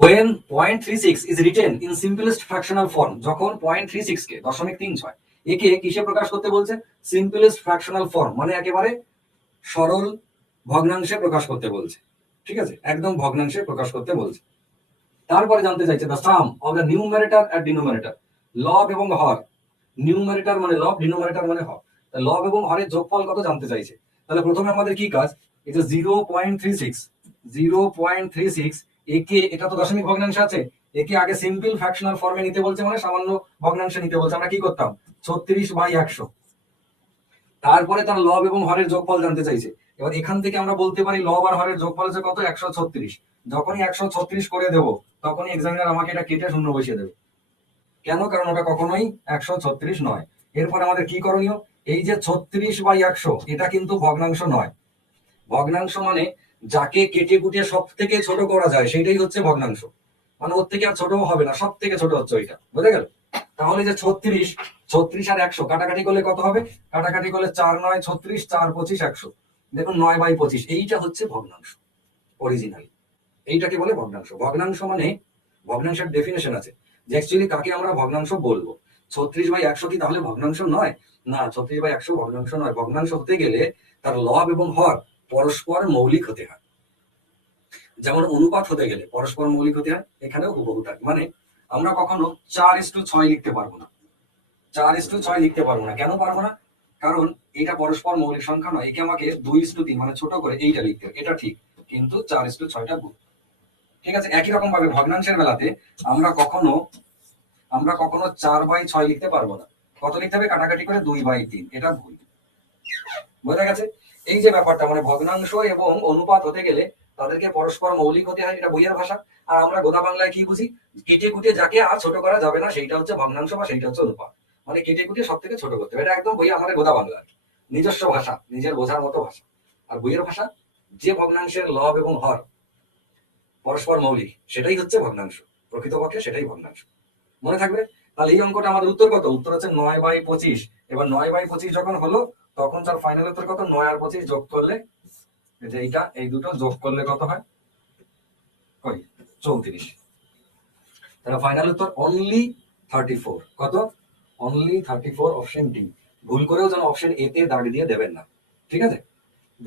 when 0.36 is written in simplest fractional form, যখন 0.36 কে 0.36 একে কিসে প্রকাশ করতে বলছে? সিম্পলেস্ট ফ্র্যাকশনাল ফর্ম, মানে একেবারে সরল ভগ্নাংশে প্রকাশ করতে বলছে। ঠিক আছে, একদম ভগ্নাংশে প্রকাশ করতে বলছে। তারপরে জানতে চাইছে the sum of the numerator and denominator, লব এবং হর। নিউমারেটর মানে লব, ডিনোমিনেটর মানে হর। লব এবং হরের যোগফল কত জানতে চাইছে। তাহলে প্রথমে আমাদের কি কাজ, এই যে 0.36 একে, এটা তো দশমিক ভগ্নাংশ আছে, একে আগে সিম্পল ফ্র্যাকশনাল ফর্মে নিতে বলছে, মানে সামান্য ভগ্নাংশে নিতে বলছে। আমরা কি করতাম, 36/100। তারপরে তার লব এবং হরের যোগফল জানতে চাইছে। এবার এখান থেকে আমরা বলতে পারি লব আর হরের যোগফল হচ্ছে কত, 136। যখনই 136 করে দেব, তখনই এক্সামিনার আমাকে এটা কেটে শূন্য বসিয়ে দেবে। কেন? কারণ ওটা কখনোই 136 নয়। এরপর আমাদের কি করণীয়, এই যে 36/100 এটা কিন্তু ভগ্নাংশ নয়। ভগ্নাংশ মানে যাকে কেটে কুটে সব থেকে ছোট করা যায় সেটাই হচ্ছে ভগ্নাংশ। মানে ওর থেকে আর ছোট হবে না, সব থেকে ছোট হচ্ছে ওইটা। বুঝে গেল? তাহলে যে 36 আর 100 কাটাকাটি করলে কত হবে? কাটাকাটি করলে 4 9 36, 4 25 100। দেখুন 9/25, এইটা হচ্ছে ভগ্নাংশ অরিজিনালি। এইটাকে বলে ভগ্নাংশ। ভগ্নাংশ মানে, ভগ্নাংশের ডেফিনেশন আছে যে অ্যাকচুয়ালি কাকে আমরা ভগ্নাংশ বলবো। 36/100 কি তাহলে ভগ্নাংশ নয়? না, 36/100 ভগ্নাংশ নয়। ভগ্নাংশ হতে গেলে তার লব এবং হর পরস্পর মৌলিক হতে হয়। যেমন অনুপাত হতে গেলে পরস্পর মৌলিক হতে হয়, এখানেও হুবহু তাই। মানে আমরা কখনো 4:6 লিখতে পারবো না। 4:6 লিখতে পারবো না। কেন পারবো না? কারণ এটা পরস্পর মৌলিক সংখ্যা নয়। একে আমাকে 2:3 মানে ছোট করে এইটা লিখতে হবে। এটা ঠিক, কিন্তু 4:6টা ভুল। ঠিক আছে, একই রকম ভাবে ভগ্নাংশের বেলাতে আমরা কখনো 4/6 লিখতে পারবো না। কত লিখতে হবে? কাটাকাটি করে 2/3। এটা ভুল। বোঝা গেছে? এই যে ব্যাপারটা, মানে ভগ্নাংশ এবং অনুপাত হতে গেলে তাদেরকে পরস্পর মৌলিক হতে হয়, এটা বইয়ের ভাষা। আর আমরা গোদা বাংলায় কি বুঝি, কেটে কুটে যাকে আর ছোট করা যাবে না সেইটা হচ্ছে ভগ্নাংশ বা সেইটা হচ্ছে অনুপাত। মানে কেটে কুটে সব থেকে ছোট করতে হবে। এটা একদম বইয়ে আমাদের গোদা বাংলা, নিজস্ব ভাষা, নিজের বোঝার মতো ভাষা। আর বইয়ের ভাষা, যে ভগ্নাংশের লব এবং হর পরস্পর মৌলিক সেটাই হচ্ছে ভগ্নাংশ, প্রকৃতপক্ষে সেটাই ভগ্নাংশ। মনে থাকবে? তাহলে এই অঙ্কটা আমাদের উত্তর কত? উত্তর হচ্ছে 9/25। এবার 9/25 যখন হলো, তখন তার ফাইনাল উত্তর কত? 9 আর 25 যোগ করলে, যে এইটা, এই দুটো যোগ করলে কত হয়? 34। তাহলে ফাইনাল উত্তর অনলি 34। কত? Only 34, option D. ভুল করেও যেন অপশন এ তে দাগ দিয়ে দেবেন না। ঠিক আছে?